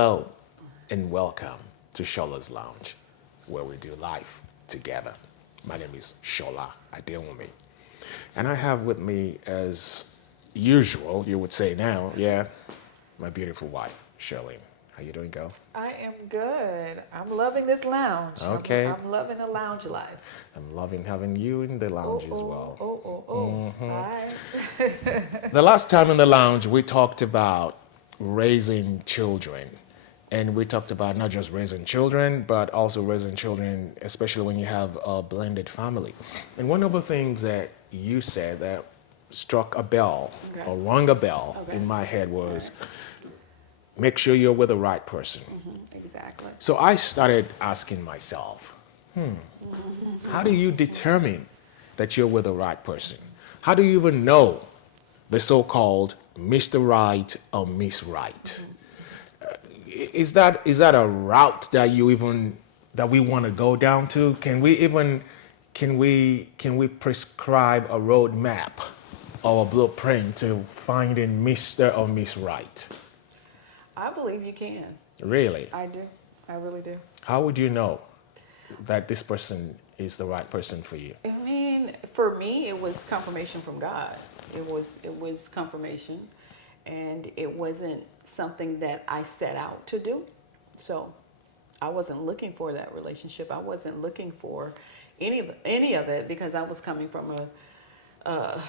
Hello and welcome to SOLA'S Lounge, where we do life together. My name is Shola Adewumi, and I have with me, as usual, you would say now, my beautiful wife, Shirley. How you doing, girl? I am good. I'm loving this lounge. Okay. I'm loving the lounge life. I'm loving having you in the lounge as well. All right. The last time in the lounge, we talked about raising children. And we talked about not just raising children, but also raising children, especially when you have a blended family. And one of the things that you said that struck a bell or rung a bell in my head was make sure you're with the right person. Exactly. So I started asking myself, how do you determine that you're with the right person? How do you even know the so-called Mr. Right or Miss Right? Is that a route that we want to go down to? Can we prescribe a roadmap or a blueprint to finding Mr. or Miss Right? I believe you can. Really? I do. I really do. How would you know that this person is the right person for you? I mean, for me, it was confirmation from God. It was confirmation, and it wasn't something that I set out to do. So I wasn't looking for that relationship. I wasn't looking for any of it because I was coming from a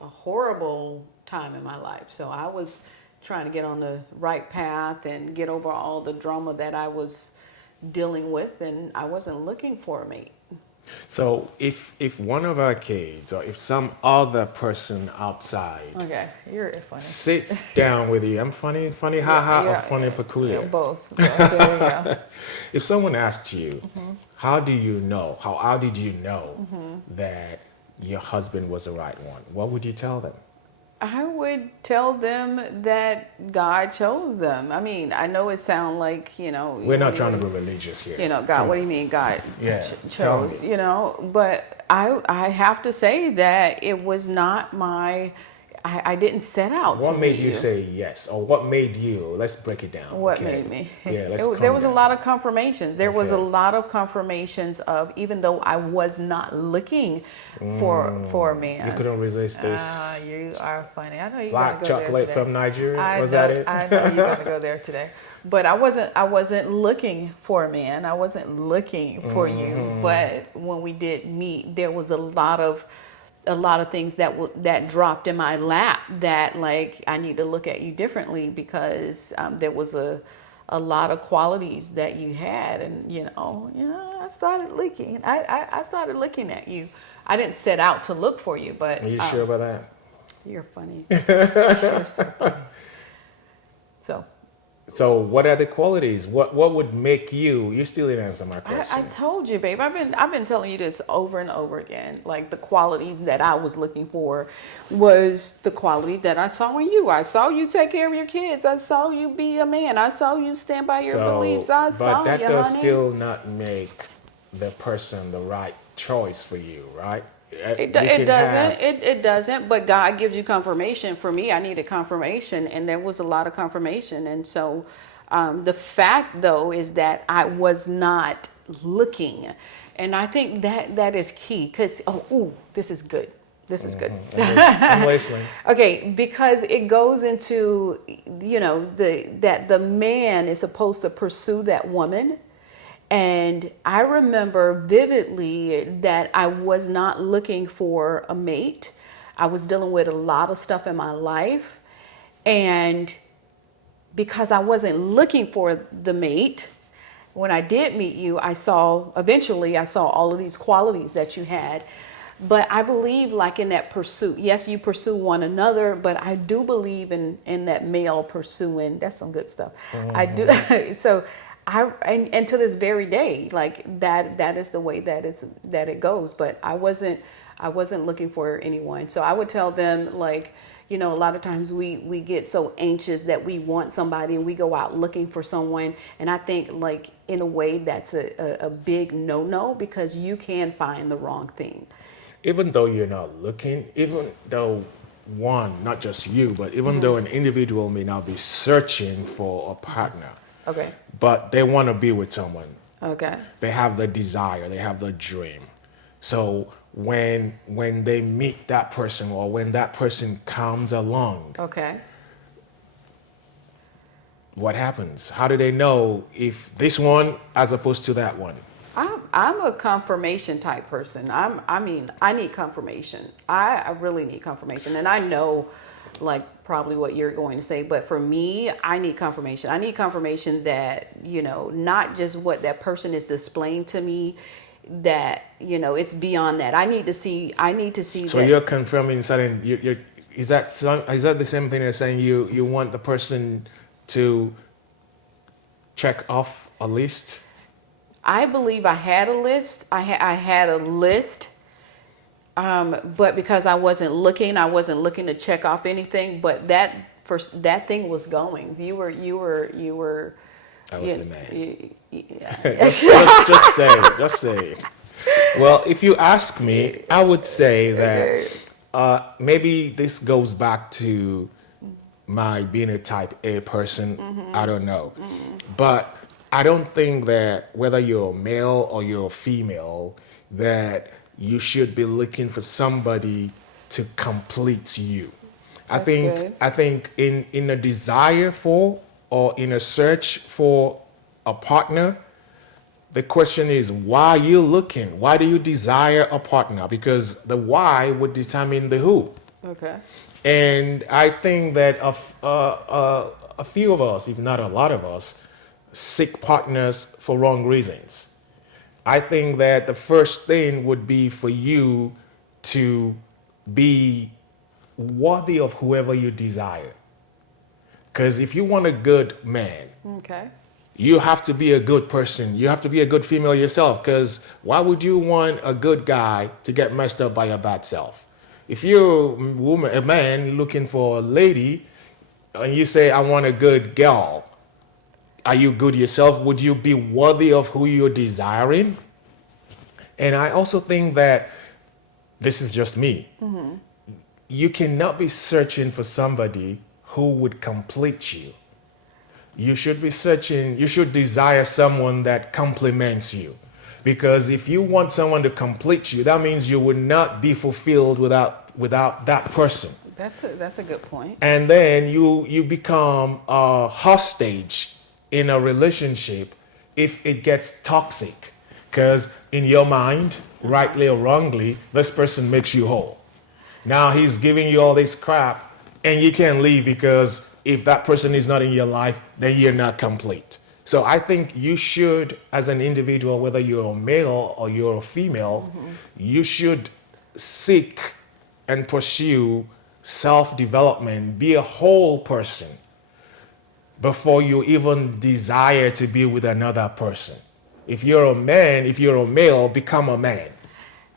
horrible time in my life. So I was trying to get on the right path and get over all the drama that I was dealing with, and I wasn't looking for a mate. So if one of our kids or if some other person outside Okay, you're funny. sits down with you, I'm funny, haha, or funny, peculiar. Yeah, both. Yeah, there you go. If someone asked you, how did you know that your husband was the right one? What would you tell them? I would tell them that God chose them. I mean, I know it sounds like, We're not trying to be religious here. God, what do you mean God tell chose, me. but I have to say that it was not I didn't set out to What made meet you say yes? Or what made you, let's break it down. What okay? made me? Yeah, There was a lot of confirmations. There was a Okay. lot of confirmations of, even though I was not looking for a man. You couldn't resist this. You are funny. I know you're Black gonna go there chocolate today. from Nigeria? Was that it? I know you're gonna go there today. But I wasn't looking for a man. I wasn't looking for you. But when we did meet, there was a lot of things that dropped in my lap that, like, I need to look at you differently because there was a lot of qualities that you had, and I started looking. I started looking at you. I didn't set out to look for you, but Are you sure about that? you're funny. You're so funny. So what are the qualities? What would make you still didn't answer my question. I told you, babe. I've been telling you this over and over again. Like, the qualities that I was looking for was the qualities that I saw in you. I saw you take care of your kids. I saw you be a man. I saw you stand by your beliefs. But that does honey. still not make the person the right choice for you, right? It doesn't. But God gives you confirmation. For me, I needed confirmation, and there was a lot of confirmation. And so, the fact, though, is that I was not looking, and I think that is key. Because this is good. This is good. I'm listening. Okay, because it goes into that the man is supposed to pursue that woman. And I remember vividly that I was not looking for a mate. I was dealing with a lot of stuff in my life. And because I wasn't looking for the mate, when I did meet you, eventually I saw all of these qualities that you had. But I believe, like, in that pursuit, yes, you pursue one another, but I do believe in that male pursuing. That's some good stuff. I do. So and to this very day, like, that is the way that it goes. But I wasn't looking for anyone. So I would tell them, like, a lot of times we get so anxious that we want somebody and we go out looking for someone. And I think, like, in a way, that's a big no-no, because you can find the wrong thing. Even though you're not looking, even though not just you, but even though an individual may not be searching for a partner, Okay. but they want to be with someone. Okay. They have the desire, they have the dream. So when they meet that person or when that person comes along, Okay. what happens? How do they know if this one as opposed to that one? I'm a confirmation type person. I need confirmation. I really need confirmation. And I know like probably what you're going to say, but for me, I need confirmation. I need confirmation that, not just what that person is displaying to me, that, it's beyond that. I need to see So that. you're confirming something. Is that the same thing as saying you want the person to check off a list? I believe I had a list. I had a list, but because I wasn't looking to check off anything. But that thing was going. You were. I was the man. Yeah. Just say it. Well, if you ask me, I would say that maybe this goes back to my being a type A person. I don't know. But I don't think that whether you're a male or you're a female, that you should be looking for somebody to complete you. That's good. I think in a desire for or in a search for a partner, the question is, why are you looking? Why do you desire a partner? Because the why would determine the who. Okay. And I think that a few of us, if not a lot of us, seek partners for wrong reasons. I think that the first thing would be for you to be worthy of whoever you desire. Because if you want a good man, Okay. you have to be a good person. You have to be a good female yourself. Because why would you want a good guy to get messed up by a bad self? If you're a man looking for a lady, and you say, I want a good girl, are you good yourself? Would you be worthy of who you're desiring? And I also think that this is just me. You cannot be searching for somebody who would complete you. You should be searching, you should desire someone that complements you. Because if you want someone to complete you, that means you would not be fulfilled without that person. That's a good point. And then you become a hostage in a relationship if it gets toxic. Because in your mind, rightly or wrongly, this person makes you whole. Now he's giving you all this crap and you can't leave because if that person is not in your life, then you're not complete. So I think you should, as an individual, whether you're a male or you're a female, you should seek and pursue self-development, be a whole person before you even desire to be with another person. If you're a man, if you're a male, become a man.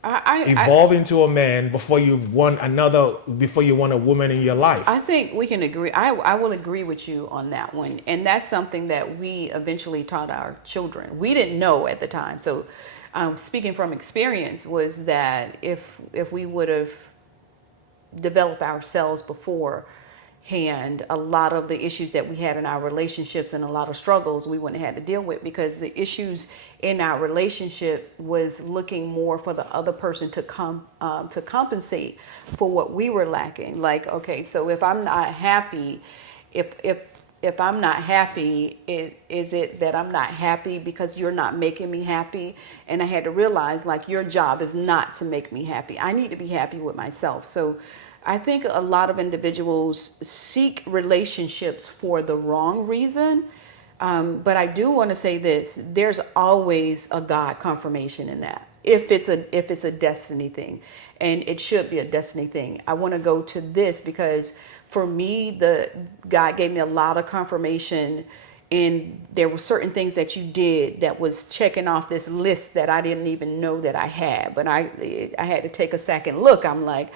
Evolve into a man before you want a woman in your life. I think we can agree. I will agree with you on that one. And that's something that we eventually taught our children. We didn't know at the time. So speaking from experience was that if we would have developed ourselves beforehand, a lot of the issues that we had in our relationships and a lot of struggles we wouldn't have had to deal with, because the issues in our relationship was looking more for the other person to compensate for what we were lacking. Like, okay, so if I'm not happy, if I'm not happy, is it that I'm not happy because you're not making me happy? And I had to realize, like, your job is not to make me happy. I need to be happy with myself. So I think a lot of individuals seek relationships for the wrong reason. But I do want to say this: there's always a God confirmation in that. If it's a destiny thing, and it should be a destiny thing. I want to go to this because for me, the God gave me a lot of confirmation, and there were certain things that you did that was checking off this list that I didn't even know that I had. But I had to take a second look. I'm like,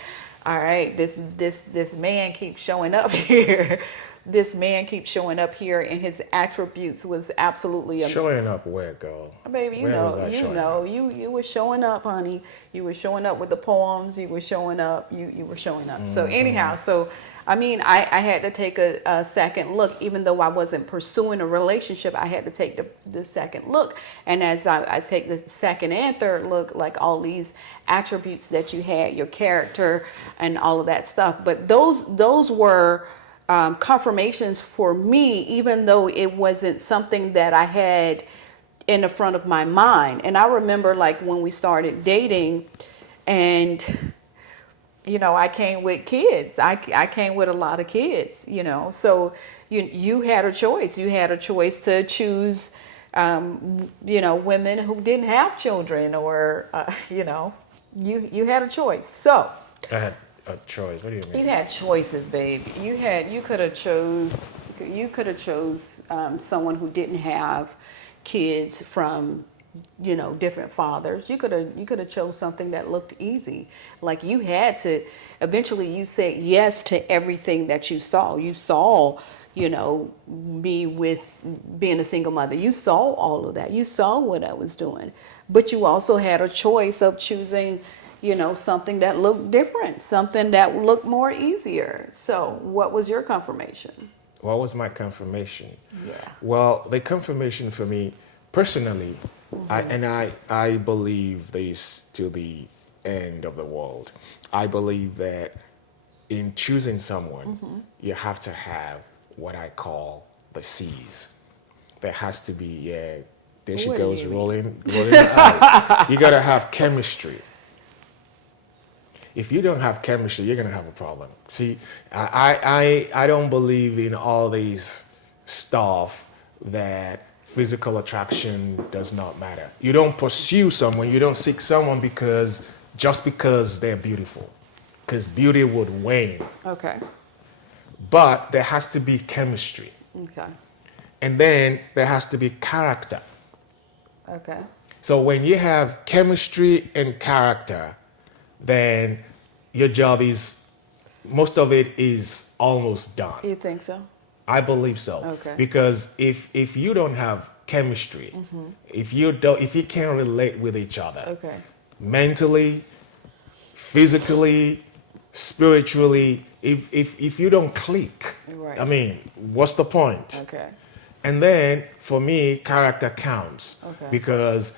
all right, this man keeps showing up here. this man keeps showing up here and his attributes was absolutely Showing up where, girl? baby, Where was I showing up? you were showing up, honey. You were showing up with the poems. You were showing up. You were showing up. So anyhow, so I mean, I had to take a second look, even though I wasn't pursuing a relationship. I had to take the second look, and as I take the second and third look, like all these attributes that you had, your character, and all of that stuff. But those were confirmations for me, even though it wasn't something that I had in the front of my mind. And I remember like when we started dating, and I came with kids. I came with a lot of kids, so you had a choice. You had a choice to choose women who didn't have children, or you had a choice. So I had a choice. What do you mean? you had choices, babe. You could have chose someone who didn't have kids from different fathers. You could have chose something that looked easy. Like you had to eventually, you said yes to everything that you saw. You saw me with being a single mother. You saw all of that. You saw what I was doing, but you also had a choice of choosing something that looked different, something that looked more easier. So what was your confirmation? What was my confirmation? Yeah. Well, the confirmation for me personally, I believe this to the end of the world. I believe that in choosing someone, you have to have what I call the C's. There has to be, there she What do goes, you mean? rolling the eyes. You gotta have chemistry. If you don't have chemistry, you're gonna have a problem. See, I don't believe in all these stuff that physical attraction does not matter. You don't pursue someone, you don't seek someone just because they're beautiful, because beauty would wane. Okay. But there has to be chemistry, Okay. and then there has to be character. Okay. So when you have chemistry and character, then your job is, most of it is almost done. You think so? I believe so. Okay. Because if you don't have chemistry, if you can't relate with each other, Okay. mentally, physically, spiritually, if you don't click, Right. I mean, what's the point? Okay. And then for me, character counts. Okay. Because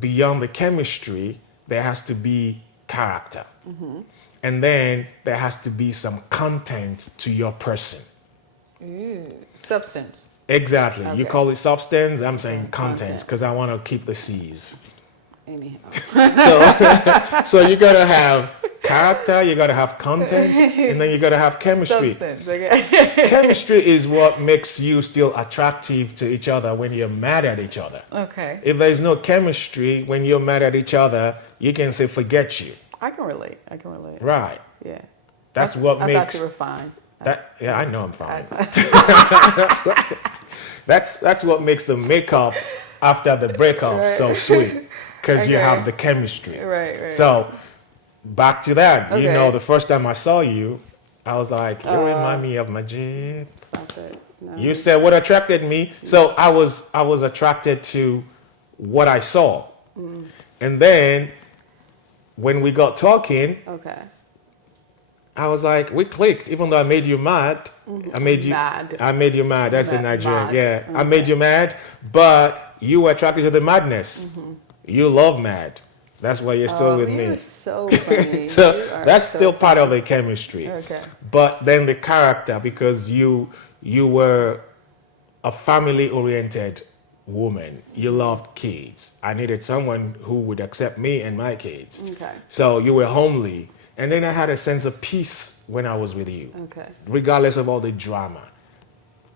beyond the chemistry, there has to be character. And then there has to be some content to your person. Substance. Exactly. You Okay. call it substance, I'm saying content content. because I want to keep the C's. Anyhow. So you got to have character, you got to have content, and then you got to have chemistry. Substance. Okay. Chemistry is what makes you still attractive to each other when you're mad at each other. Okay. If there's no chemistry when you're mad at each other, you can say forget you. I can relate. Right. Yeah. That's what I makes thought you were fine. that. Yeah, I know I'm fine. That's what makes the makeup after the breakup so sweet, because you Okay. have the chemistry. Right. So back to that. You Okay. know, the first time I saw you, I was like, you remind me of Majid. Stop it. No. You said what attracted me. So I was attracted to what I saw. And then when we got talking, Okay. I was like, we clicked, even though I made you mad. I made you Mad. I made you mad. That's the Nigerian. Mad. Yeah. I made you mad, but you were attracted to the madness. You love mad. That's why you're still with me. You're so funny. So You are that's so still part of the chemistry. Okay. But then the character, because you were a family oriented woman. You loved kids. I needed someone who would accept me and my kids. Okay. So you were homely. And then I had a sense of peace when I was with you. Okay. Regardless of all the drama,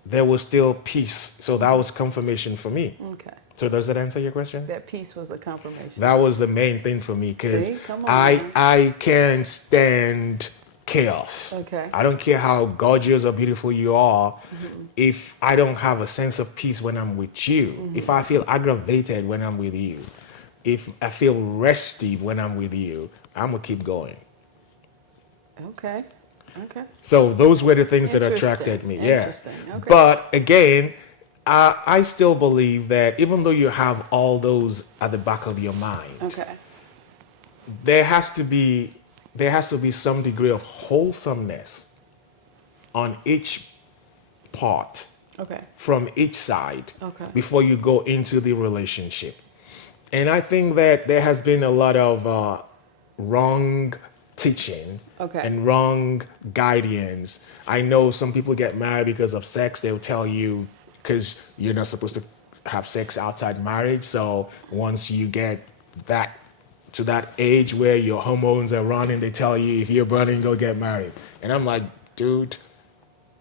there was still peace. So that was confirmation for me. Okay. So does that answer your question? That piece was a confirmation. That was the main thing for me, because See? Come on, man. I can't stand chaos. Okay. I don't care how gorgeous or beautiful you are. If I don't have a sense of peace when I'm with you, if I feel aggravated when I'm with you, if I feel restive when I'm with you, I'm gonna keep going. Okay. Okay. So those were the things that Interesting. attracted me. Yeah. Interesting. Okay. But again, I still believe that even though you have all those at the back of your mind, Okay. there has to be some degree of wholesomeness on each part Okay. from each side Okay. before you go into the relationship. And I think that there has been a lot of wrong teaching Okay. and wrong guidance. I know some people get married because of sex. They'll tell you because you're not supposed to have sex outside marriage. So once you get that to that age where your hormones are running, they tell you if you're burning, go get married. And I'm like, dude,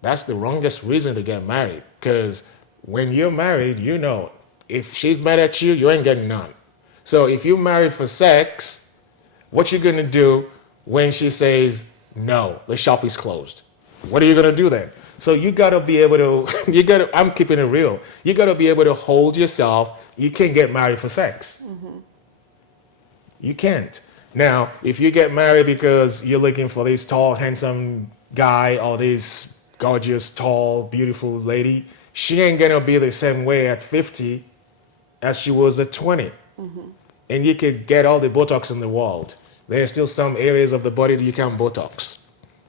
that's the wrongest reason to get married. Because when you're married, you know, if she's mad at you, you ain't getting none. So if you married for sex, what you gonna do when she says no, the shop is closed? What are you gonna do then? So you gotta be able to, I'm keeping it real. You gotta be able to hold yourself. You can't get married for sex. You can't. Now, if you get married because you're looking for this tall, handsome guy or this gorgeous, tall, beautiful lady, she ain't gonna be the same way at 50 as she was at 20. And you could get all the Botox in the world. There's still some areas of the body that you can't Botox.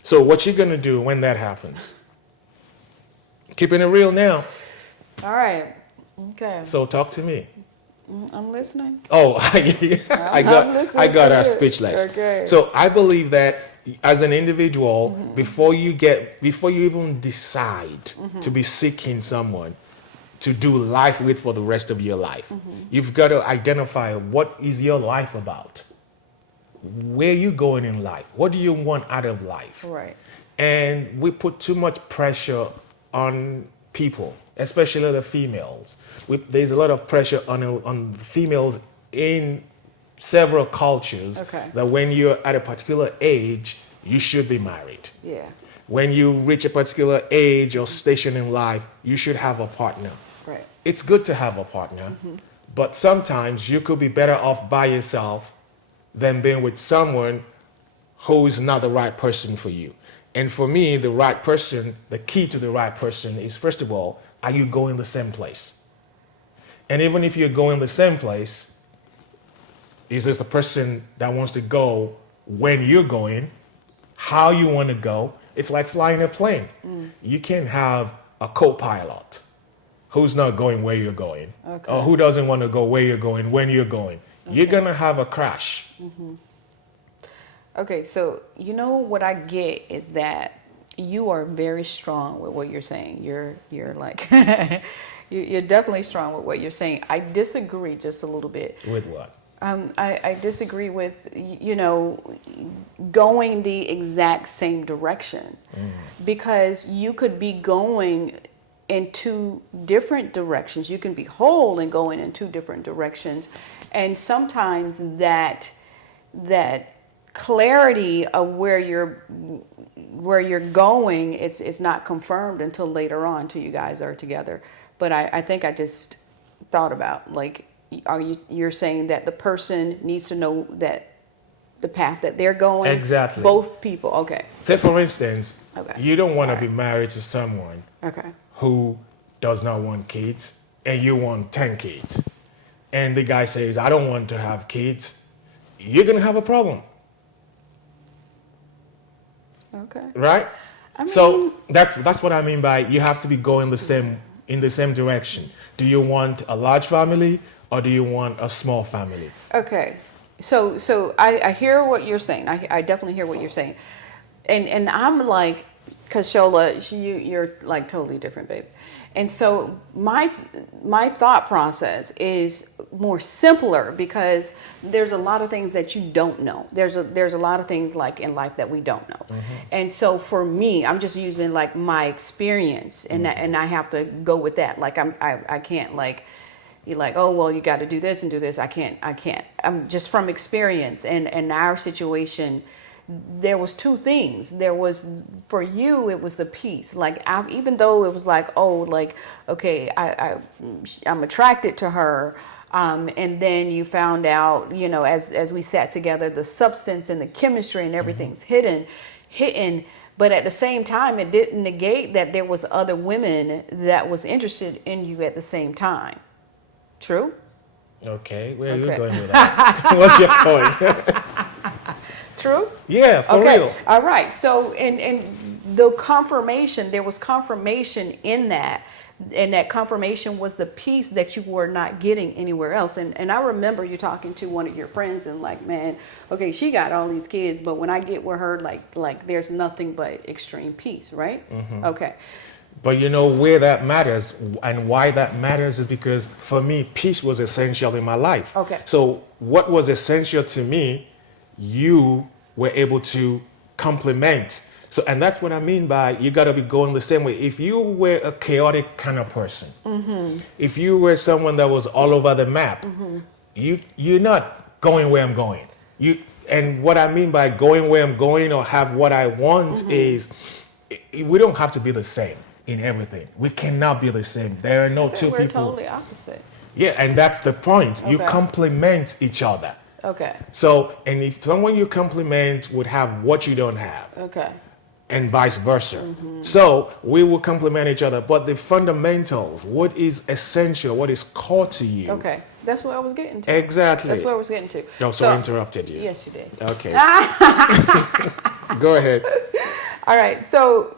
So what you gonna do when that happens? Keeping it real now. All right. Okay. So talk to me. I'm listening. Oh, I listening got to her you. speechless. Okay. So I believe that as an individual, before you even decide to be seeking someone to do life with for the rest of your life, you've got to identify what is your life about. Where you going in life? What do you want out of life? Right. And we put too much pressure on people, especially the females. There's a lot of pressure on females in several cultures Okay. that when you're at a particular age, you should be married. Yeah. When you reach a particular age or station in life, you should have a partner. Right. It's good to have a partner, but sometimes you could be better off by yourself than being with someone who is not the right person for you. And for me, the right person, the key to the right person is, first of all, are you going the same place? And even if you're going the same place, is this the person that wants to go when you're going, how you want to go? It's like flying a plane. You can't have a co-pilot who's not going where you're going, Okay. or who doesn't want to go where you're going when you're going. You're going to have a crash. Okay, so you know what I get is that you are very strong with what you're saying. You're like you're definitely strong with what you're saying. I disagree just a little bit. With what? I disagree with going the exact same direction, because you could be going in two different directions. You can be whole and going in two different directions, and sometimes that clarity of where you're going, it's not confirmed until later on, till you guys are together. But I think I just thought about, like, you're saying that the person needs to know that the path that they're going. Exactly. Both people. Okay. Say, for instance, Okay. you don't want to All be right. married to someone Okay. who does not want kids and you want 10 kids. And the guy says, I don't want to have kids. You're going to have a problem, Okay. right? I mean, So that's what I mean by you have to be going in the same direction. Do you want a large family or do you want a small family? okay. So I hear what you're saying. I definitely hear what you're saying. And I'm like, because Shola, you're like totally different, babe. And so my thought process is more simpler, because there's a lot of things that you don't know. There's a lot of things like in life that we don't know. And so for me, I'm just using like my experience, and and I have to go with that. Like I can't like, you're like, oh well, you got to do this and do this. I can't. I'm just from experience, and our situation. There was two things. There was, for you, it was the peace. Like, even though it was like, oh, like, okay, I'm attracted to her. And then you found out, as we sat together, the substance and the chemistry and everything's hitting. But at the same time, it didn't negate that there was other women that was interested in you at the same time. True? Okay, where are you Okay. going with that? What's your point? True? Yeah, for Okay. real. All right. So, and the confirmation, there was confirmation in that. And that confirmation was the piece that you were not getting anywhere else. And I remember you talking to one of your friends and like, man, okay, she got all these kids, but when I get with her, like there's nothing but extreme peace, right? Okay. But you know where that matters and why that matters is because for me, peace was essential in my life. Okay. So what was essential to me, you were able to complement. So, and that's what I mean by you got to be going the same way. If you were a chaotic kind of person, if you were someone that was all over the map, you're not going where I'm going. And what I mean by going where I'm going or have what I want is we don't have to be the same in everything. We cannot be the same. There are no two We're people. totally opposite. Yeah, and that's the point. You Okay. complement each other. Okay. So, and if someone you complement would have what you don't have, Okay. and vice versa. So we will complement each other, but the fundamentals, what is essential, what is core to you. Okay. That's what I was getting to. Exactly. That's what I was getting to. Oh, so I interrupted you. Yes, you did. Okay. Go ahead. All right. So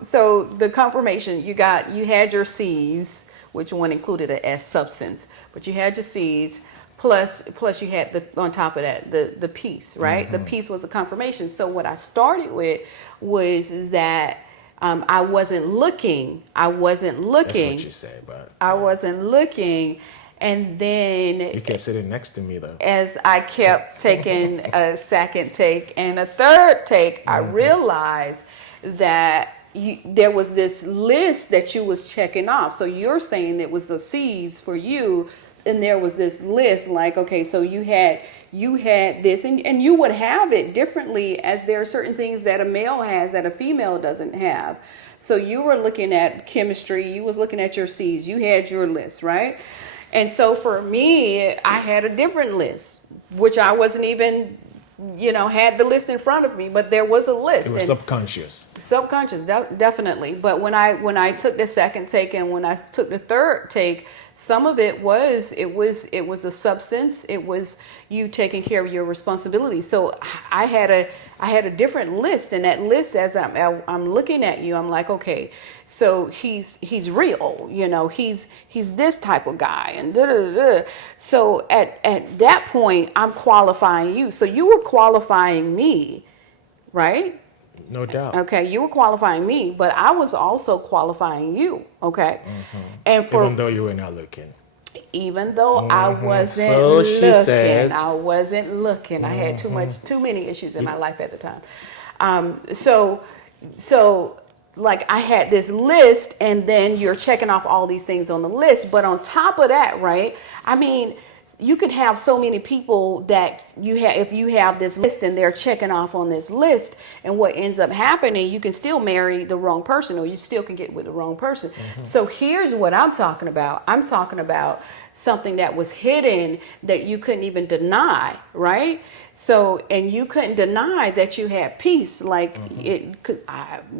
the confirmation you had your C's, which one included a S substance, but you had your C's plus you had on top of that the piece, right? The piece was a confirmation. So what I started with was that I wasn't looking. That's what you said, but I wasn't looking. And then you kept sitting next to me though. as I kept taking a second take and a third take, I realized that there was this list that you was checking off. So you're saying it was the C's for you, and there was this list like, okay, so you had this, and you would have it differently, as there are certain things that a male has that a female doesn't have. So you were looking at chemistry, you was looking at your C's, you had your list, right? And so for me, I had a different list, which I wasn't even, had the list in front of me, but there was a list. It was subconscious. Subconscious, definitely. But when I took the second take and when I took the third take, some of it was a substance. It was you taking care of your responsibility. So I had a different list, and that list, as I'm looking at you, I'm like, okay, so he's real, he's this type of guy, and da da da. So at that point, I'm qualifying you. So you were qualifying me, right? No doubt. Okay, you were qualifying me, but I was also qualifying you. Okay, and Even though you were not looking. even though I wasn't So she looking, says. I wasn't looking. I had too many issues in my life at the time. So like I had this list, and then you're checking off all these things on the list. But on top of that, right? I mean, you can have so many people that if you have this list and they're checking off on this list, and what ends up happening, you can still marry the wrong person, or you still can get with the wrong person. So here's what I'm talking about. I'm talking about something that was hidden that you couldn't even deny, right? So, and you couldn't deny that you had peace. Like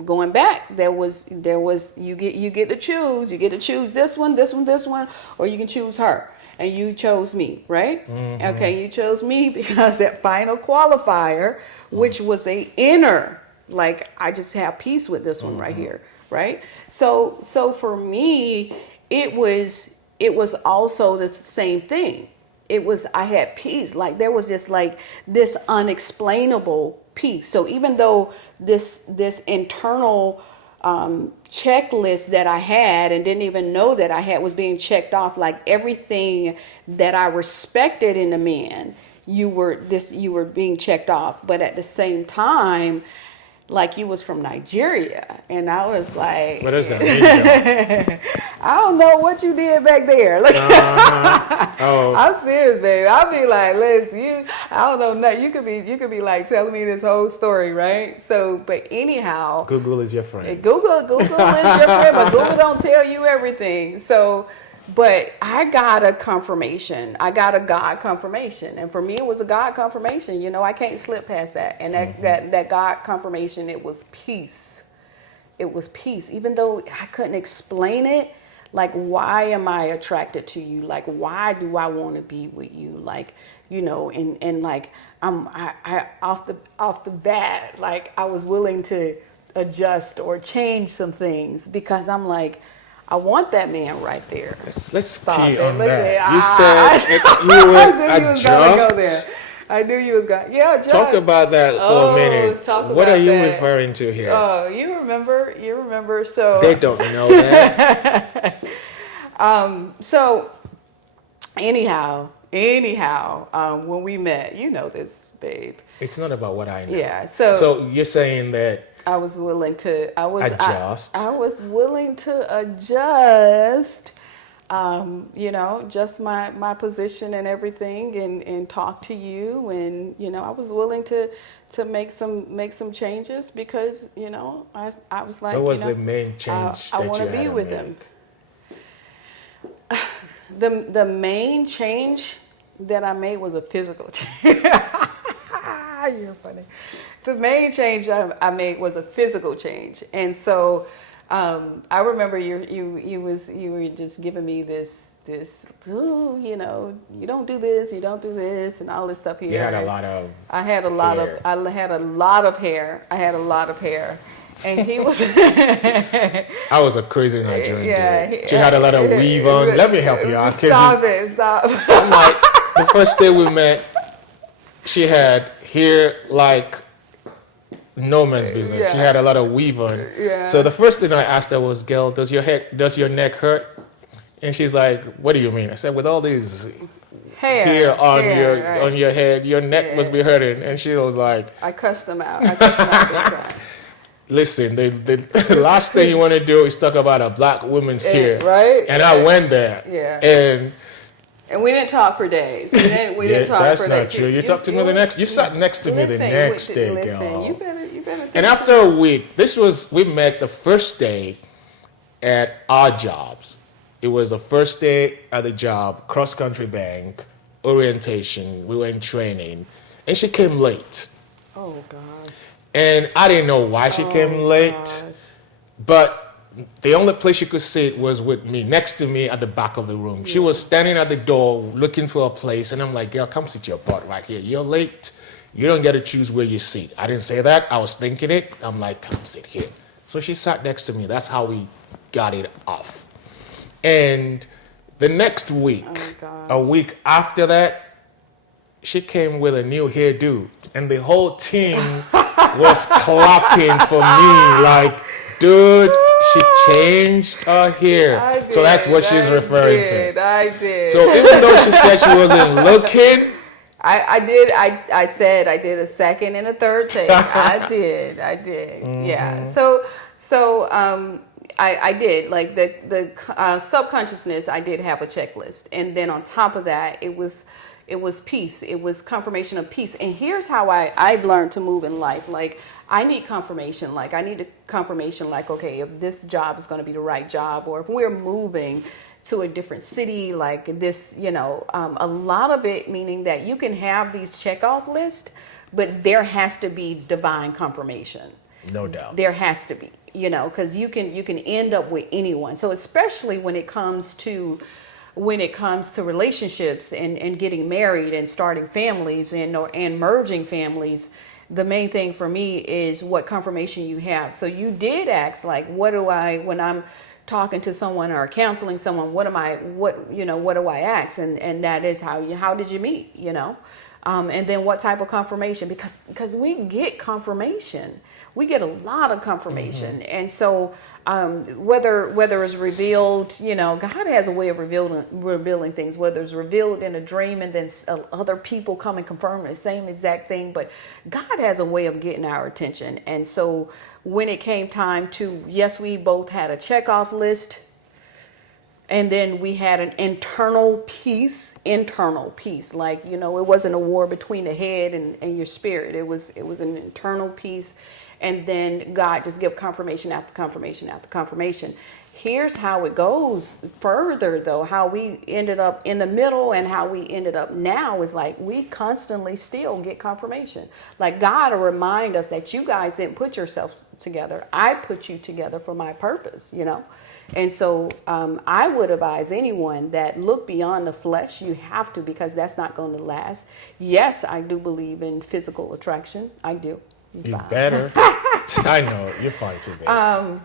going back, there was you get to choose. You get to choose this one, or you can choose her. And you chose me, right? Okay, you chose me because that final qualifier, which was a inner, like I just have peace with this one right here, right? So for me, it was also the same thing. I had peace. Like there was just like this unexplainable peace. So even though this internal checklist that I had and didn't even know that I had was being checked off, like everything that I respected in a man, you were being checked off. But at the same time, like you was from Nigeria, and I was like, What does that mean? I don't know what you did back there. Like, I'm serious, baby. I'll be like, I don't know nothing. You could be like telling me this whole story, right? So, but anyhow, Google is your friend. Google is your friend, but Google don't tell you everything. So, but I got a confirmation. I got a God confirmation, and for me, it was a God confirmation. I can't slip past that. And that God confirmation, it was peace. it was peace, even though I couldn't explain it. Like, why am I attracted to you? Like, why do I want to be with you? Like, and like, I off the bat, like, I was willing to adjust or change some things because I'm like, I want that man right there. Let's Stop key it. on Look that. at You said you I would knew you was gonna go there. adjust. I knew you was going. Yeah, adjust. Talk about that for a minute. Talk What about are you that. referring to here? Oh, you remember. So They don't know that. So anyhow, when we met, you know this, babe. It's not about what I know. Yeah. So you're saying that I was willing to. adjust. I was willing to adjust. Just my position and everything, and talk to you, and I was willing to make some changes because I was like, what was the main change I that want you to be had with make? him. The main change that I made was a physical change. You're funny. The main change I made was a physical change, and so I remember you were just giving me this ooh, you don't do this, you don't do this, and all this stuff here. You had a lot of. I had a lot of hair. I had a lot of hair. And he was. I was a crazy Nigerian dude. She had a lot of weave on. Let me help you out. Stop. I'm like, the first day we met, she had hair like no man's business. Yeah. She had a lot of weave on. Yeah. So the first thing I asked her was, "Girl, does your neck hurt?" And she's like, "What do you mean?" I said, "With all these hair on your head, your neck must be hurting." And she was like, I cussed them out. Big time. "Listen, the last thing you want to do is talk about a black woman's hair." Right? And I went there. Yeah. And we didn't talk for days. We didn't talk that's for not days. true. You talked to me the next. You sat next to me the next day, girl. You better. And after a week, we met the first day at our jobs. It was the first day at the job, cross country bank, orientation. We were in training, and she came late. Oh gosh. And I didn't know why she came late, Gosh. but the only place she could sit was with me, next to me at the back of the room. She was standing at the door looking for a place, and I'm like, "Girl, come sit your butt right here. You're late. You don't get to choose where you sit." I didn't say that. I was thinking it. I'm like, "Come sit here." So she sat next to me. That's how we got it off. And the next week, a week after that, she came with a new hairdo, and the whole team was clapping for me like, "Dude, she changed her hair." So that's what she's referring to. I did. So even though she said she wasn't looking, I did. I said I did a second and a third take. I did. Mm-hmm. Yeah. So I did, like, the subconsciousness. I did have a checklist, and then on top of that, it was peace. It was confirmation of peace. And here's how I've learned to move in life. Like, I need confirmation. Like, I need a confirmation. Like, okay, if this job is going to be the right job, or if we're moving to a different city, like this, a lot of it, meaning that you can have these checkoff lists, but there has to be divine confirmation. no doubt. There has to be, because you can end up with anyone. So especially when it comes to relationships and getting married and starting families and merging families, the main thing for me is what confirmation you have. So you did ask, like, when I'm talking to someone or counseling someone, what do I ask? And that is how did you meet, and then what type of confirmation, because we get confirmation. We get a lot of confirmation. Mm-hmm. And so whether it's revealed, God has a way of revealing things, whether it's revealed in a dream and then other people come and confirm the same exact thing. But God has a way of getting our attention. And so when it came time to, yes, we both had a checkoff list. And then we had an internal peace, like, it wasn't a war between the head and your spirit. It was an internal peace. And then God just gave confirmation after confirmation after confirmation. Here's how it goes further, though. How we ended up in the middle and how we ended up now is like we constantly still get confirmation. Like God will remind us that you guys didn't put yourselves together. I put you together for my purpose, you know? And so I would advise anyone that look beyond the flesh. You have to, because that's not going to last. Yes, I do believe in physical attraction. I do. You better. I know. You're fine too, babe.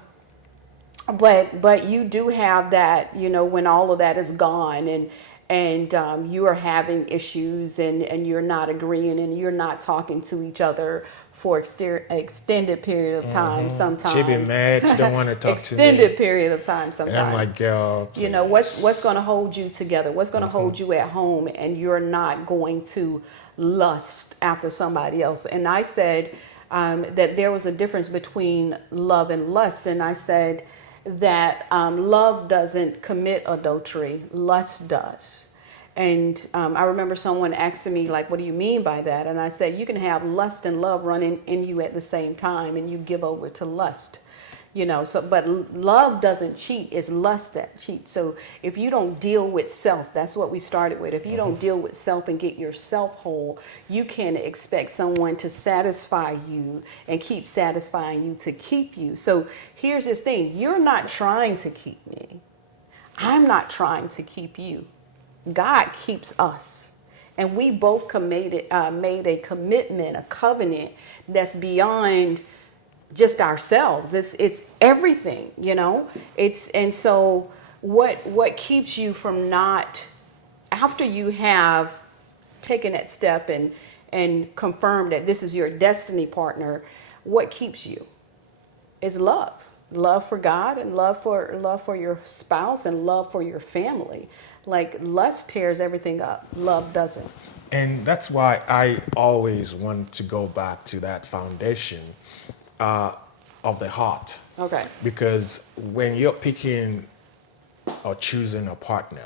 But you do have that, you know, when all of that is gone and you are having issues and you're not agreeing and you're not talking to each other for extended period of time sometimes. She be mad. She don't want to talk to me. Extended period of time sometimes. And I'm like, girl, please. You know, what's going to hold you together? What's going to hold you at home, and you're not going to lust after somebody else? And I said that there was a difference between love and lust. And I said that love doesn't commit adultery, lust does. And I remember someone asking me, like, what do you mean by that? And I said, you can have lust and love running in you at the same time, and you give over to lust. You know, so, but love doesn't cheat, it's lust that cheats. So if you don't deal with self, that's what we started with. If you don't deal with self and get yourself whole, you can't expect someone to satisfy you and keep satisfying you to keep you. So here's this thing, you're not trying to keep me. I'm not trying to keep you. God keeps us. And we both made a commitment, a covenant that's beyond just ourselves. It's everything, you know. And so what keeps you from not, after you have taken that step and confirmed that this is your destiny partner, what keeps you is love for God and love for your spouse and love for your family. Like lust tears everything up, love doesn't. And that's why I always want to go back to that foundation of the heart. Okay. Because when you're picking or choosing a partner,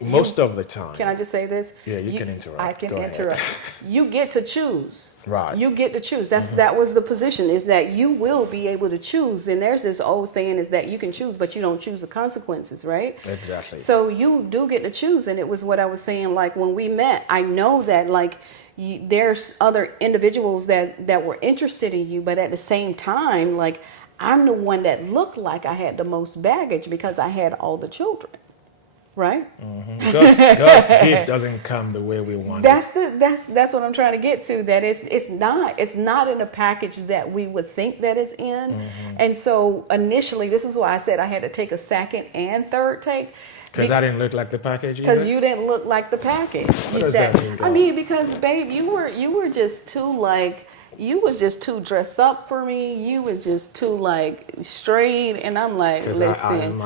most of the time. Can I just say this? Yeah, you can interrupt. I can Go ahead. interrupt. You get to choose. Right. You get to choose. That was the position, is that you will be able to choose. And there's this old saying is that you can choose, but you don't choose the consequences, right? Exactly. So you do get to choose. And it was what I was saying, like when we met, I know that like there's other individuals that were interested in you, but at the same time, like I'm the one that looked like I had the most baggage because I had all the children. Right? God's gift doesn't come the way we want it. That's what I'm trying to get to. That it's not in a package that we would think that it's in. And so initially, this is why I said I had to take a second and third take. Because I didn't look like the package either? Because you didn't look like the package. What does that mean, I mean, because babe, you were just too like, you was just too dressed up for me. You were just too like straight, and I'm like, listen,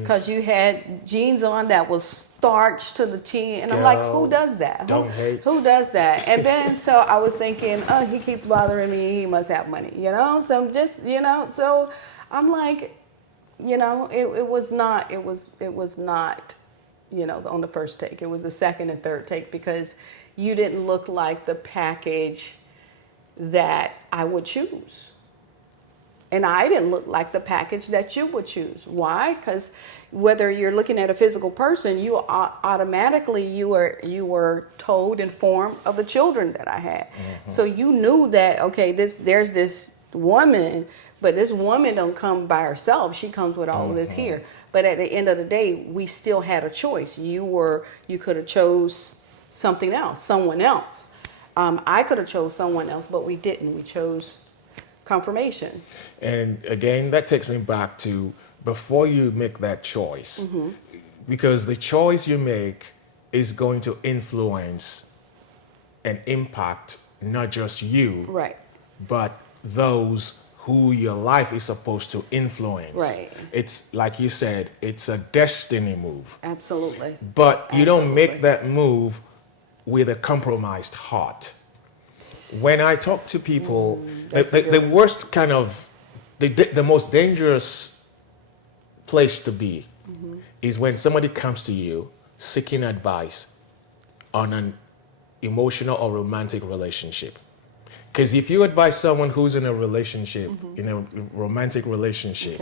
because you had jeans on that was starched to the T, and I'm like, who does that? Don't hate. Who does that? And then so I was thinking, oh, he keeps bothering me. He must have money, you know. So I'm just, you know, so I'm like, you know, it was not, you know, on the first take. It was the second and third take because you didn't look like the package that I would choose. And I didn't look like the package that you would choose. Why? Because whether you're looking at a physical person, you automatically you were told, informed of the children that I had. So you knew that, okay, there's this woman, but this woman don't come by herself. She comes with all of this here. But at the end of the day, we still had a choice. You could have chose something else, someone else. I could have chose someone else, but we didn't. We chose confirmation. And again, that takes me back to before you make that choice, because the choice you make is going to influence and impact not just you, Right. but those who your life is supposed to influence. Right. It's like you said, it's a destiny move. Absolutely. But you don't make that move with a compromised heart. When I talk to people, the worst kind of, the most dangerous place to be is when somebody comes to you seeking advice on an emotional or romantic relationship. Because if you advise someone who's in a relationship, in a romantic relationship,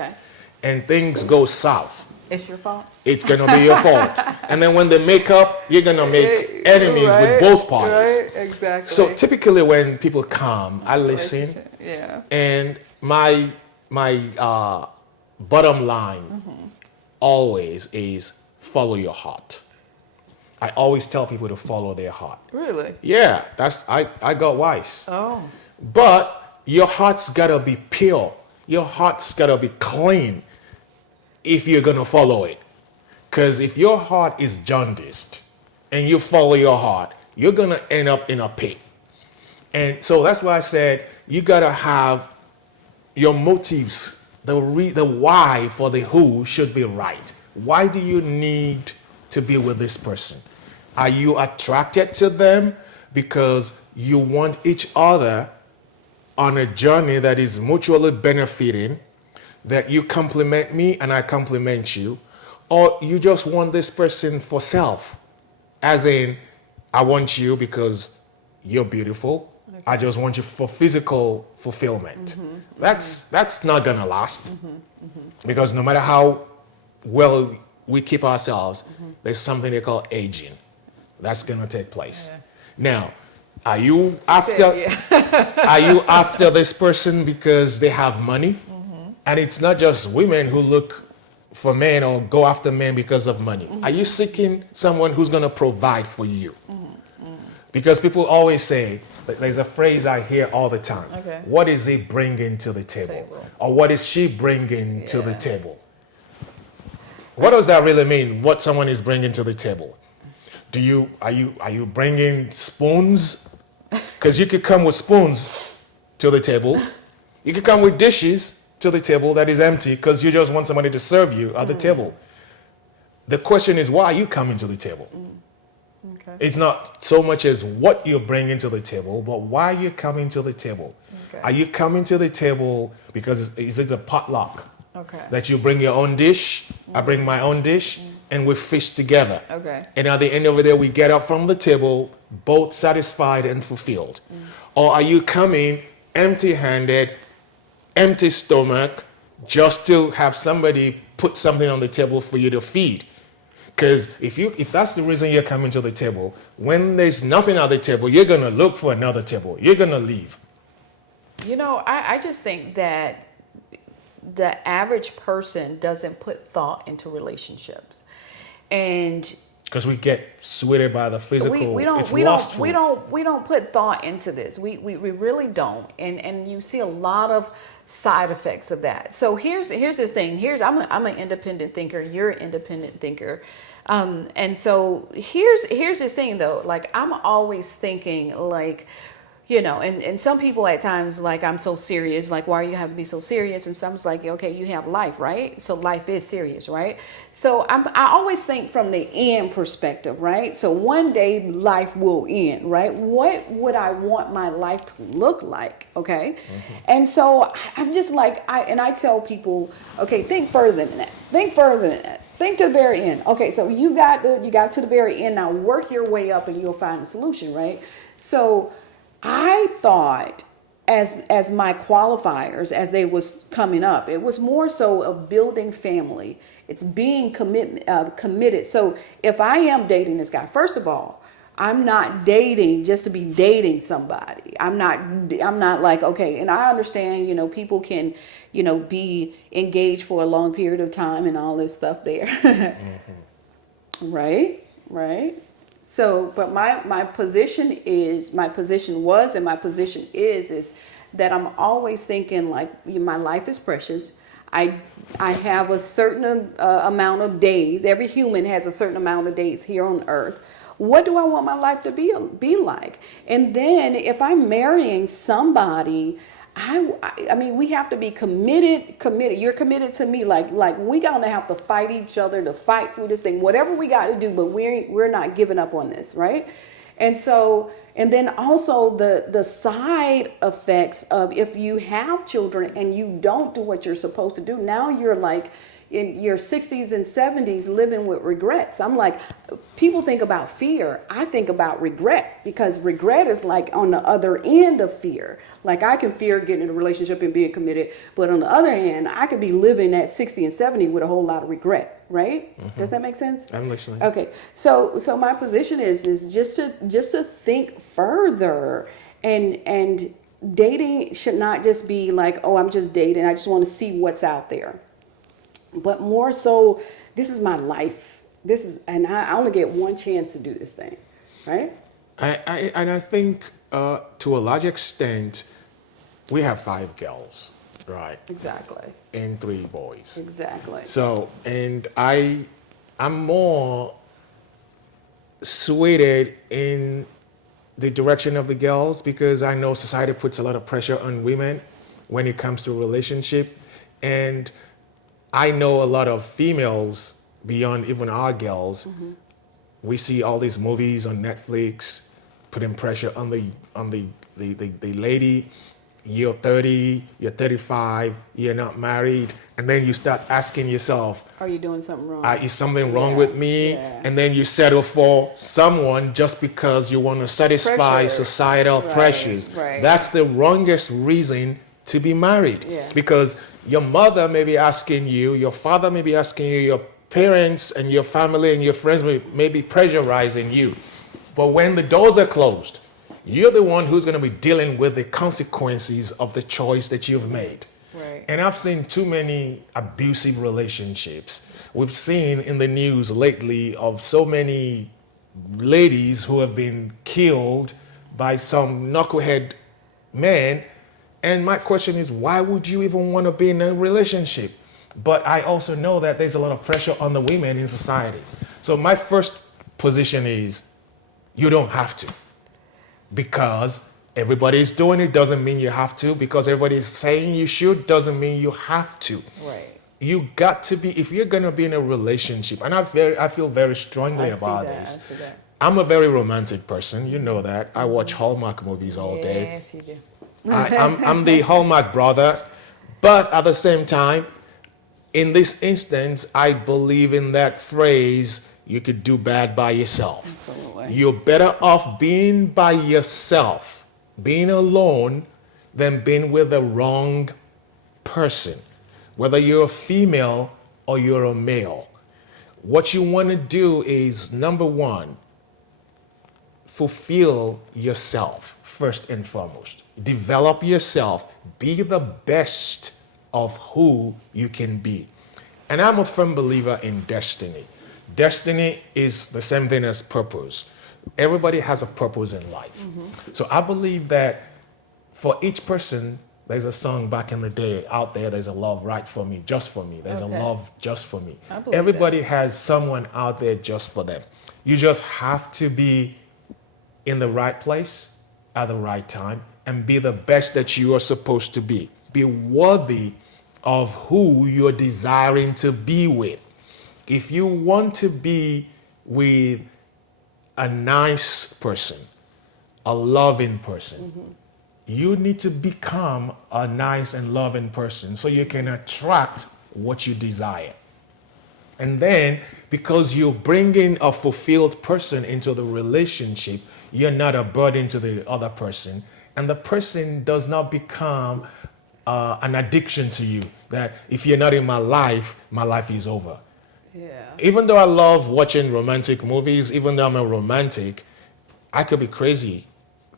and things go south, It's your fault. it's gonna be your fault. And then when they make up, you're gonna make enemies with both parties. Right, exactly. So typically when people come, I listen, Yeah. and my bottom line always is follow your heart. I always tell people to follow their heart. Really? Yeah, I got wise. Oh. But your heart's gotta be pure. Your heart's gotta be clean if you're gonna follow it. Because if your heart is jaundiced and you follow your heart, you're gonna end up in a pit. And so that's why I said you gotta have your motives, the why for the who should be right. Why do you need to be with this person? Are you attracted to them because you want each other on a journey that is mutually benefiting, that you compliment me and I compliment you, or you just want this person for self, as in, I want you because you're beautiful. Okay. I just want you for physical fulfillment. That's not gonna last, because no matter how well we keep ourselves, there's something they call aging. That's gonna take place. Yeah. Now, are you after are you after this person because they have money? And it's not just women who look for men or go after men because of money. Are you seeking someone who's going to provide for you? Because people always say, there's a phrase I hear all the time. Okay. What is he bringing to the table? Or what is she bringing to the table? What does that really mean? What someone is bringing to the table? Are you bringing spoons? Because you could come with spoons to the table. You could come with dishes to the table that is empty because you just want somebody to serve you at the table. The question is, why are you coming to the table? Okay. It's not so much as what you're bringing to the table, but why are you coming to the table? Okay. Are you coming to the table because it's a potluck? Okay. That you bring your own dish, I bring my own dish, and we feast together. Okay. And at the end of the day, we get up from the table both satisfied and fulfilled. Or are you coming empty-handed, empty stomach, just to have somebody put something on the table for you to feed? Because if that's the reason you're coming to the table, when there's nothing at the table, you're gonna look for another table. You're gonna leave. You know, I just think that the average person doesn't put thought into relationships, and because we get swayed by the physical, we don't put thought into this. We really don't, and you see a lot of side effects of that. So here's this thing. I'm an independent thinker. You're an independent thinker, and so here's this thing though. Like, I'm always thinking, like, you know, and some people at times, like, I'm so serious, like, why are you having to be so serious? And some's like, okay, you have life, right? So life is serious, right? So I always think from the end perspective, right? So one day life will end, right? What would I want my life to look like? Okay. And so I'm just like, I tell people, okay, think further than that. Think further than that. Think to the very end. Okay, so you got to the very end. Now work your way up and you'll find a solution, right? So I thought as my qualifiers, as they was coming up, it was more so of building family. It's being committed. So if I am dating this guy, first of all, I'm not dating just to be dating somebody. I'm not like, okay, and I understand, you know, people can, you know, be engaged for a long period of time and all this stuff there. Right. So, but my position was, and my position is that I'm always thinking, like, my life is precious. I have a certain amount of days. Every human has a certain amount of days here on earth. What do I want my life to be like? And then if I'm marrying somebody, I mean, we have to be committed. You're committed to me. Like we gonna have to fight each other to fight through this thing, whatever we got to do, but we're not giving up on this. Right. And so, and then also the side effects of if you have children and you don't do what you're supposed to do, now you're like, in your 60s and 70s living with regrets. I'm like, people think about fear. I think about regret, because regret is like on the other end of fear. Like I can fear getting in a relationship and being committed, but on the other hand, I could be living at 60 and 70 with a whole lot of regret, right? Does that make sense? I'm listening. Okay. So my position is just to think further, and dating should not just be like, oh, I'm just dating, I just want to see what's out there. But more so, this is my life. And I only get one chance to do this thing, right? I think to a large extent, we have 5 girls, right? Exactly. And 3 boys. Exactly. So, and I'm more swayed in the direction of the girls, because I know society puts a lot of pressure on women when it comes to a relationship. And I know a lot of females beyond even our girls. We see all these movies on Netflix putting pressure on the lady. You're 30, you're 35, you're not married, and then you start asking yourself, are you doing something wrong? Is something wrong with me? Yeah. And then you settle for someone just because you want to satisfy Pressure. societal pressures. Right. That's the wrongest reason to be married. Yeah. Because your mother may be asking you, your father may be asking you, your parents and your family and your friends may be pressurizing you. But when the doors are closed, you're the one who's going to be dealing with the consequences of the choice that you've made. Right. And I've seen too many abusive relationships. We've seen in the news lately of so many ladies who have been killed by some knucklehead man. And my question is, why would you even want to be in a relationship? But I also know that there's a lot of pressure on the women in society. So my first position is, you don't have to. Because everybody's doing it doesn't mean you have to. Because everybody's saying you should doesn't mean you have to. Right. You got to be, if you're gonna be in a relationship, and I feel very strongly about this. I see that. I'm a very romantic person, you know that. I watch Hallmark movies all day. Yes, you do. I'm the Hallmark brother, but at the same time, in this instance, I believe in that phrase, you could do bad by yourself. Absolutely. You're better off being by yourself, being alone, than being with the wrong person, whether you're a female or you're a male. What you want to do is, number one, fulfill yourself first and foremost. Develop yourself. Be the best of who you can be. And I'm a firm believer in destiny. Destiny is the same thing as purpose. Everybody has a purpose in life. So I believe that for each person, there's a song back in the day out there, there's a love right for me, just for me. There's a love just for me. I believe Everybody has someone out there just for them. You just have to be in the right place at the right time and be the best that you are supposed to be. Be worthy of who you're desiring to be with. If you want to be with a nice person, a loving person, you need to become a nice and loving person so you can attract what you desire. And then, because you're bringing a fulfilled person into the relationship, you're not a burden to the other person. And the person does not become an addiction to you. That if you're not in my life is over. Yeah. Even though I love watching romantic movies, even though I'm a romantic, I could be crazy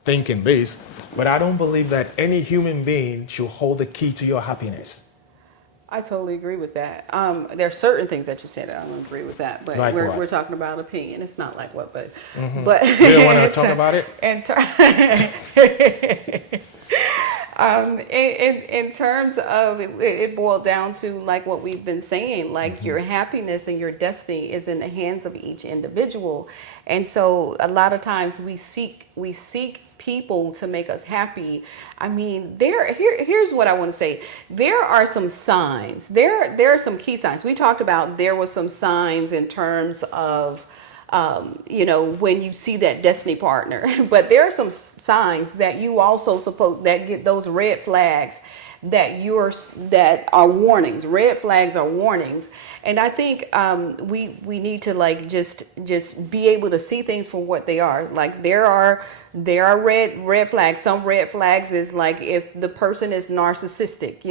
thinking this, but I don't believe that any human being should hold the key to your happiness. I totally agree with that. There are certain things that you said that I don't agree with that, but Like what? we're talking about opinion. It's not like what, but You don't want to talk about it? In terms of it boiled down to like what we've been saying, like your happiness and your destiny is in the hands of each individual. And so a lot of times we seek people to make us happy. I mean, here's what I want to say. There are some signs. There are some key signs. We talked about there was some signs in terms of when you see that destiny partner, but there are some signs that you also that get those red flags that are warnings. Red flags are warnings, and I think we need to like just be able to see things for what they are. Like there are red flags. Some red flags is like if the person is narcissistic,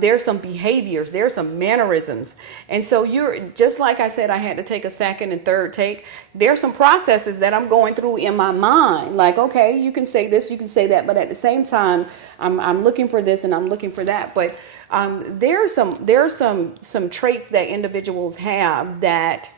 there's some behaviors, there's some mannerisms. And so you're just like I said, I had to take a second and third take. There's some processes that I'm going through in my mind. Like, okay, you can say this, you can say that, but at the same time, I'm looking for this and I'm looking for that. But there are some traits that individuals have that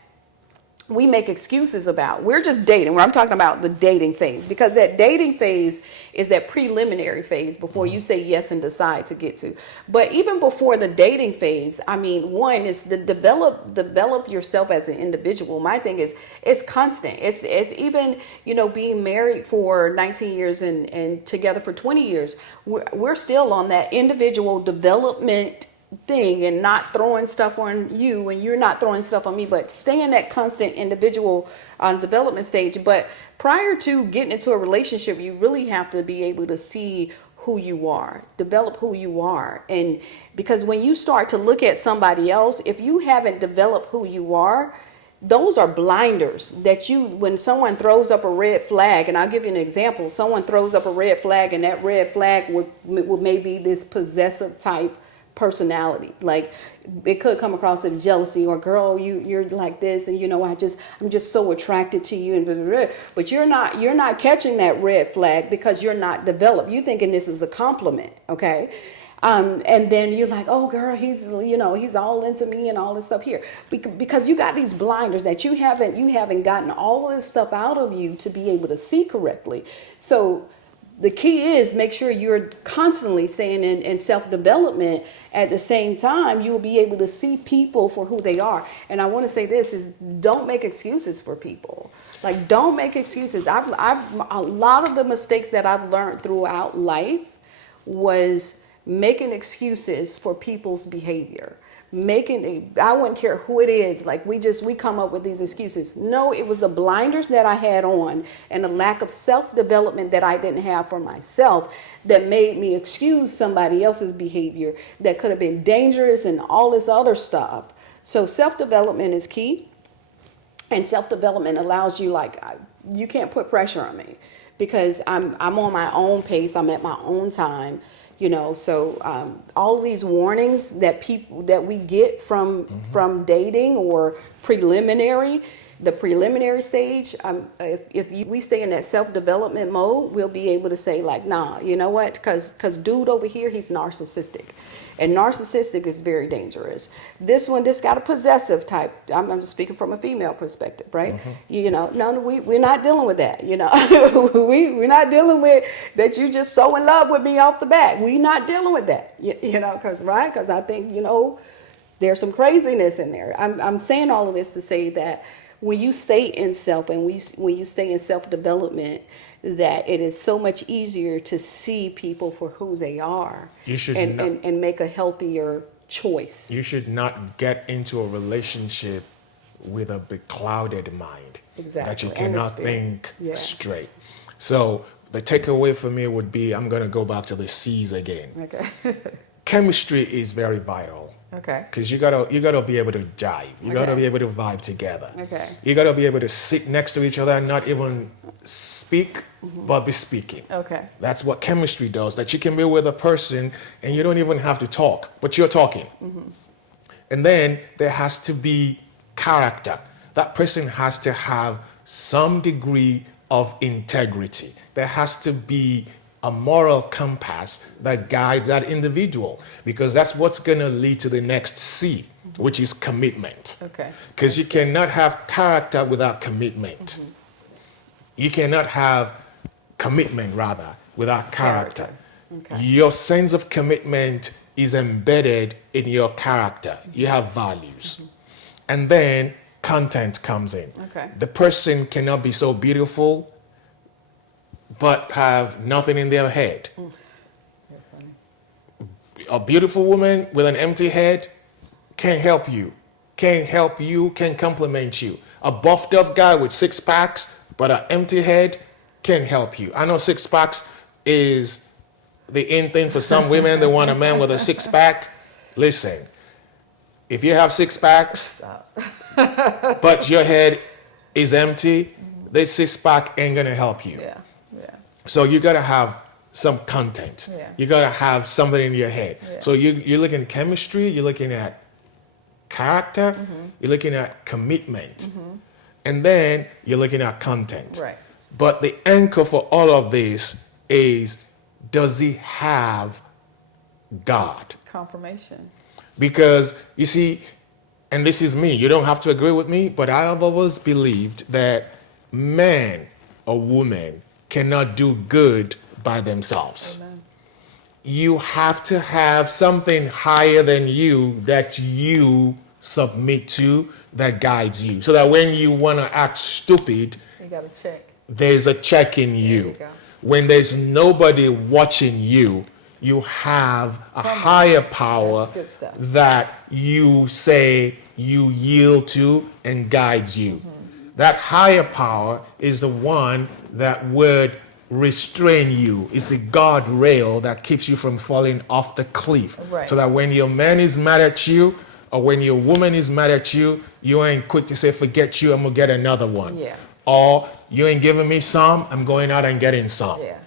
we make excuses about. We're just dating. I'm talking about the dating phase, because that dating phase is that preliminary phase before you say yes and decide to get to. But even before the dating phase, I mean, one is to develop yourself as an individual. My thing is it's constant. It's even, being married for 19 years and together for 20 years, we're still on that individual development thing, and not throwing stuff on you and you're not throwing stuff on me, but stay in that constant individual development stage. But prior to getting into a relationship, you really have to be able to see who you are, develop who you are. And because when you start to look at somebody else, if you haven't developed who you are, those are blinders that when someone throws up a red flag, and I'll give you an example, someone throws up a red flag and that red flag would maybe this possessive type personality. Like it could come across as jealousy, or girl, you're like this, and I'm just so attracted to you, and blah, blah, blah. But you're not catching that red flag because you're not developed. You thinking this is a compliment, okay? And then you're like, oh girl, he's all into me and all this stuff here, because you got these blinders that you haven't gotten all of this stuff out of you to be able to see correctly. So the key is make sure you're constantly staying in self-development. At the same time, you'll be able to see people for who they are. And I want to say this is, don't make excuses for people. Like, don't make excuses. I've a lot of the mistakes that I've learned throughout life was making excuses for people's behavior. I wouldn't care who it is. Like we come up with these excuses. No, it was the blinders that I had on and the lack of self-development that I didn't have for myself that made me excuse somebody else's behavior that could have been dangerous and all this other stuff. So self-development is key, and self-development allows you, you can't put pressure on me because I'm on my own pace. I'm at my own time. So all of these warnings that we get from dating or the preliminary stage, if we stay in that self-development mode, we'll be able to say like, nah, you know what? Because dude over here, he's narcissistic. And narcissistic is very dangerous. This got a possessive type. I'm just speaking from a female perspective, right? Mm-hmm. No, we're not dealing with that. We're not dealing with that. You just so in love with me off the bat. We're not dealing with that. Because I think there's some craziness in there. I'm saying all of this to say that when you stay in self and when you stay in self-development, that it is so much easier to see people for who they are. You should and make a healthier choice. You should not get into a relationship with a beclouded mind. Exactly. That you cannot think straight. So the takeaway for me would be, I'm going to go back to the C's again. Okay. Chemistry is very vital. Okay. Because you gotta be able to jive. You gotta be able to vibe together. Okay. You gotta be able to sit next to each other and not even speak, but be speaking. Okay. That's what chemistry does. That you can be with a person and you don't even have to talk, but you're talking. Mm-hmm. And then there has to be character. That person has to have some degree of integrity. There has to be a moral compass that guides that individual, because that's what's going to lead to the next C, which is commitment. Okay. Because you cannot have character without commitment. Mm-hmm. You cannot have commitment, rather, without character. Okay. Your sense of commitment is embedded in your character. You have values. Mm-hmm. And then content comes in. Okay. The person cannot be so beautiful but have nothing in their head. A beautiful woman with an empty head can't help you, can compliment you. A buffed up guy with six packs but an empty head can't help you. I know six packs is the in thing for some women. They want a man with a six pack. Listen, if you have six packs, but your head is empty, this six pack ain't gonna help you. Yeah. Yeah. So you gotta have some content. Yeah. You gotta have something in your head. Yeah. So you're looking at chemistry, you're looking at character, you're looking at commitment, and then you're looking at content. Right. But the anchor for all of this is, does he have God? Confirmation. Because you see, and this is me, you don't have to agree with me, but I have always believed that man or woman cannot do good by themselves. Amen. You have to have something higher than you that you submit to, that guides you. So that when you want to act stupid, You got to check. there's a check in you you. go. When there's nobody watching you, you have a higher power That's good stuff. that you say you yield to and guides you. That higher power is the one that would restrain you, is the guardrail that keeps you from falling off the cliff. Right. So that when your man is mad at you, or when your woman is mad at you, you ain't quick to say, forget you, I'm gonna get another one. Yeah. Or you ain't giving me some, I'm going out and getting some. Yeah.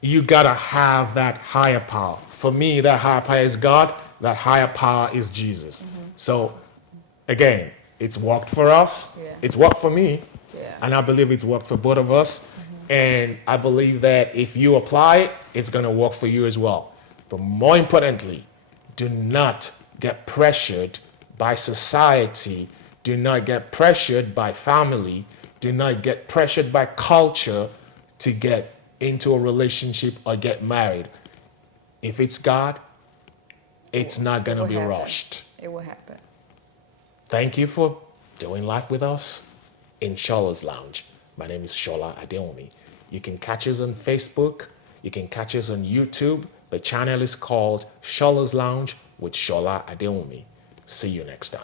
You gotta have that higher power. For me, that higher power is God, that higher power is Jesus. So again, it's worked for us, Yeah. it's worked for me, Yeah. and I believe it's worked for both of us. And I believe that if you apply it, it's gonna work for you as well. But more importantly, do not get pressured by society, do not get pressured by family, do not get pressured by culture to get into a relationship or get married. If it's God, it's not going to will be happen. rushed. It will happen. Thank you for doing life with us in SOLA'S Lounge. My name is Shola Adeomi. You can catch us on Facebook. You can catch us on YouTube. The channel is called SOLA'S Lounge with Shola Adeomi. See you next time.